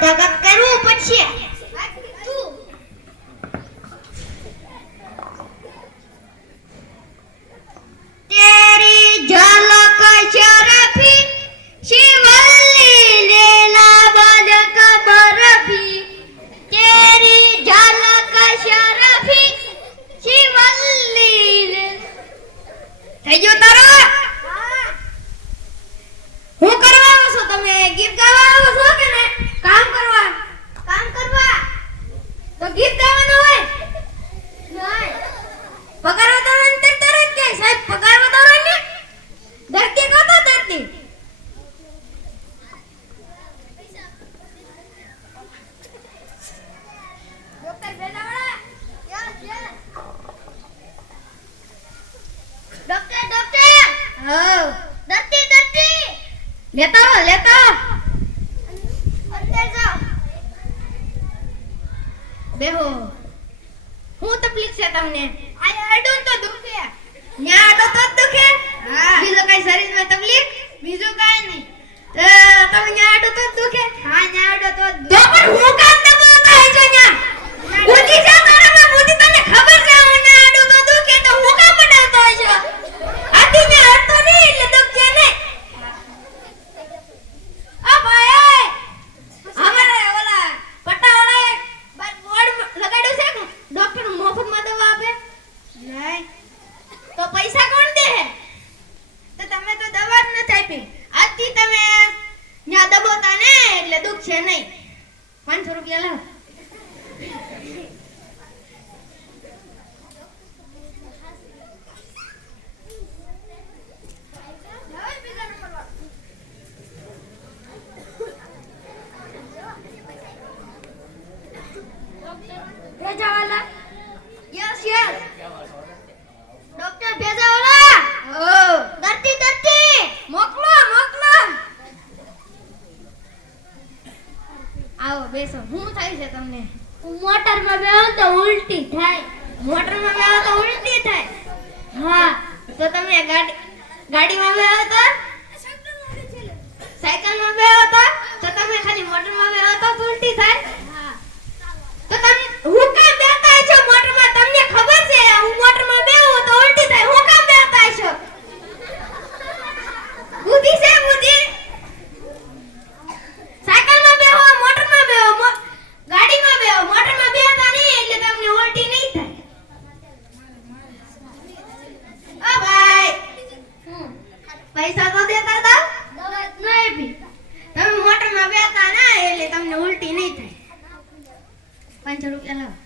ધગત કરવું પડશે. તેરી ઝલક શરફી શિવલ્લી લેલા બદક બરફી. તેરી ઝલક શરફી શિવલ્લી. થઈ ગયો તારો? હું કરવા આવો છો? તમે ગીત ગાવા આવો છો કે ને કામ કરવા? કામ કરવા તો ગીત ગાવાનું હોય નહીં. પગાર વધારવાની તરત કે સાહેબ પગાર વધારવાની ધરતી કાતો ધરતી. ડોક્ટર બેનાવાળા યસ યસ ડોક્ટર હા ધરતી ધરતી લેતા અંદર જાઓ. બેહો. હું તકલીફ છે તમને? આ અડું તો દુખે. ન્યા અડો તો દુખે? હા. બીજો કઈ શરીરમાં તકલીફ? બીજું કાઈ નહીં. તમે ન્યા અડો તો દુખે? હા ન્યા અડો તો દુખે. તો પણ હું કામ દબાવતા હે છો ન્યા? બુદ્ધિ છે તારામાં બુદ્ધિ? તને ખબર છે હું ન્યા અડો તો દુખે તો હું કામ બનાવતો હે છો? આથી ન્યા અડતો નહીં એટલે દુખે નહીં. આ ભાઈ અમારે ઓલા પટ્ટાવાળા બોર્ડ લગાડ્યું છે કે ડોક્ટર મફતમાં દવા આપે? નહીં. તો પૈસા કોણ દે? તો તમે તો દવા જ નથી આપી. આજથી તમે ન્યા દબોતા ને એટલે દુખ છે નહીં. 500 રૂપિયા લાવ. ભેજાવાલા યસ યસ ડોક્ટર ભેજાવાલા. ઓ ધરતી મોકલો. આવો બેસો. શું થાય છે તમને? મોટરમાં બેહો તો ઉલટી થાય. મોટરમાં બેહો તો ઉલટી થાય? હા. તો તમે ગાડીમાં બેહો તો? સાયકલમાં બેહો તો તમે ખાલી મોટરમાં બેહો તો ઉલટી થાય? હા. તો તમે હું કામ બેઠા છો મોટરમાં? તમને ખબર છે હું મોટરમાં બેહું તો ઉલટી થાય. હું કામ બેઠા છો? બુદ્ધિ છે બુદ્ધિ? સાયકલમાં બેહો, મોટરમાં બેહો, ગાડીમાં બેહો, મોટરમાં બેહતા નહીં એટલે તમને ઉલટી નહીં થાય. ઓ ભાઈ પૈસા તો દેતા હતા? દવા નહીં આપી. તમે મોટરમાં બેહતા ના એટલે તમને ઉલટી નહીં થાય. 500 રૂપિયા લાવો.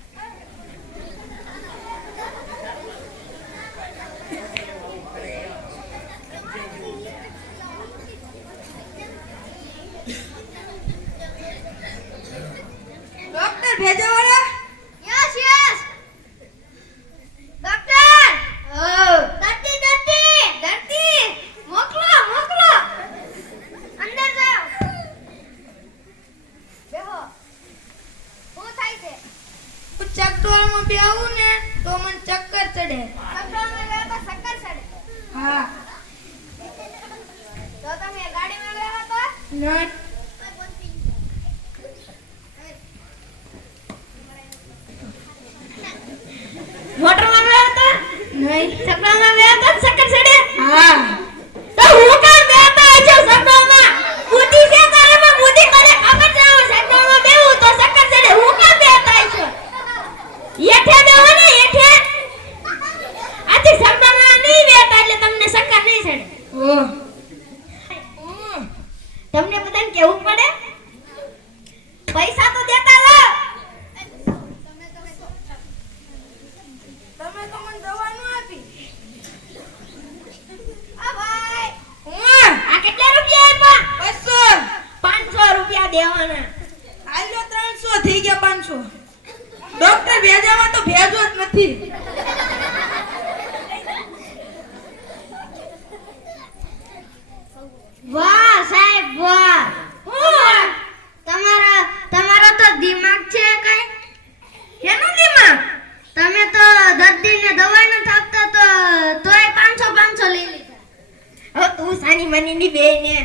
ડોક્ટર ભેજાવાળા યસ ડોક્ટર. ઓ ધરતી મોકલો. અંદર જાઓ. બેહો. શું થાય છે? હું ચક્કરમાં બેહું ને તો મને ચક્કર ચડે. ચક્કરમાં બેહો તો ચક્કર ચડે? હા. તો તમે ગાડીમાં બેહો તો? નહીં. મોટરમાં બેહો તો? નહીં. ચક્કરમાં બેહો તો ચક્કર ચડે? હા. તો હું કામ બેહતા છો ચક્કરમાં? બુદ્ધિ છે તારામાં? બુદ્ધિ મને ખબર છે હું ચક્કરમાં બેહું તો ચક્કર ચડે. હું કામ બેહતા છો? એઠે બેહો ને એઠે. આથી ચક્કરમાં નહીં બેહતા એટલે તમને ચક્કર નહીં ચડે. તમને બધાને કેવું પડે? પૈસા તો દેતા લાવ. તમે તો મને દવા ન આપી. આ ભાઈ આ કેટલા રૂપિયા આપ્યા? 500 રૂપિયા દેવાના. હાલો 300 થઈ ગયા. 500. ડોક્ટર ભેજાવા તો ભેજો જ નથી. વાહ સાહેબ વાહ. તમારો તો દિમાગ છે કઈ? કેનો દિમાગ? તમે તો દર્દીને દવા ન થાપતા તો તોય 500 લઈ લીધા. હવે તું સાની મની ની બે ને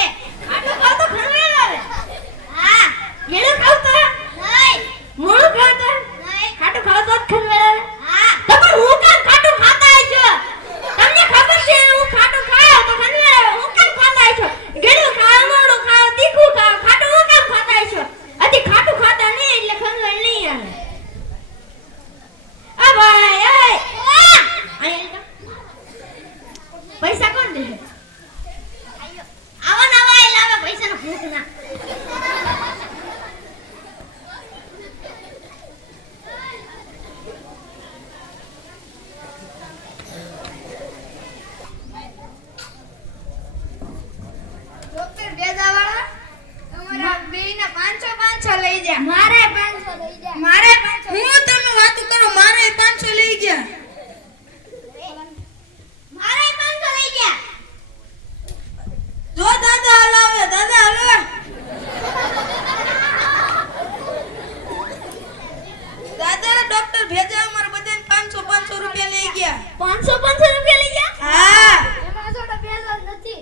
આવે. ખાટું ખાવ તો ખંડેલ આવે. હા. ગેલું ખાવ તો નહીં. મોળું ખાવ તો નહીં. ખાટું ખાવ તો જ ખંડેલ આવે. હા. તો પણ હું કેમ ખાટું ખાતા છો? તમને ખબર છે હું ખાટું ખાવ તો ખંડેલ આવે. હું કેમ ખાતા છો? ગેલું ખાવ, મોળું ખાવ, તીખું ખાવ, ખાટું હું કેમ ખાતા છો? અતિ ખાટું ખાતા નહીં એટલે ખંડેલ નહીં આવે. આ ભાઈ અહીંયા પૈસા કોણ દે? આવા નવા એલાવે પૈસાનો ભૂખ ના. ડોક્ટર બેદાવાળા તમારા બેયના 500 લઈ જા. મારે 500 લઈ જા. મારે 500. હું તમે વાતો કરો, મારે 500 લઈ ગયા. મારે 500 લઈ જા. જો દાદા હલાવે, દાદા હલાવે. દાદા ડોક્ટર ભેજા અમારે બધાને 500 રૂપિયા લઈ ગયા. 500 રૂપિયા લઈ જા. હા. એમાં થોડા ભેજા નથી.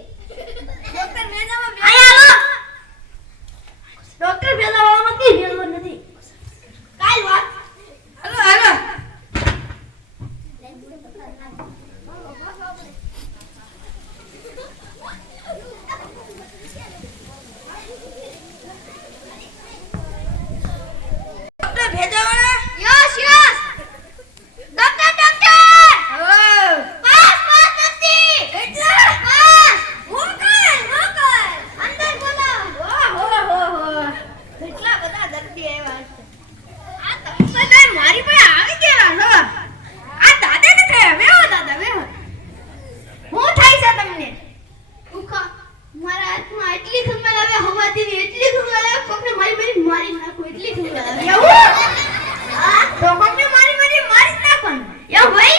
ડોક્ટર ભેજામાં આયા હાલો. ડોક્ટર ભેજામાં નથી ભેજો નથી. કાલ વાત. હાલો હાલો. ડોક્ટર ભેજાવાળા. Yes yes. Doctor hello. પાસ નથી. કેટલા? પાસ. મોકલ. અંદર બોલાવો. હો. કેટલા બધા દર્દી આવ્યા છે. આ તમે બધા મારી પાસે આવી ગયા છો. આ દાદાને થયા. બેહો દાદા બેહો. હું થાય છે તમને? ઉખા મારા હાથમાં એટલી ખંભા આવે હવાથી એટલી ખંભા આવે કોકને મારી નાખો એટલી ખંભા આવે. એવું? હા તો કોકને મારી નાખો. યો ભાઈ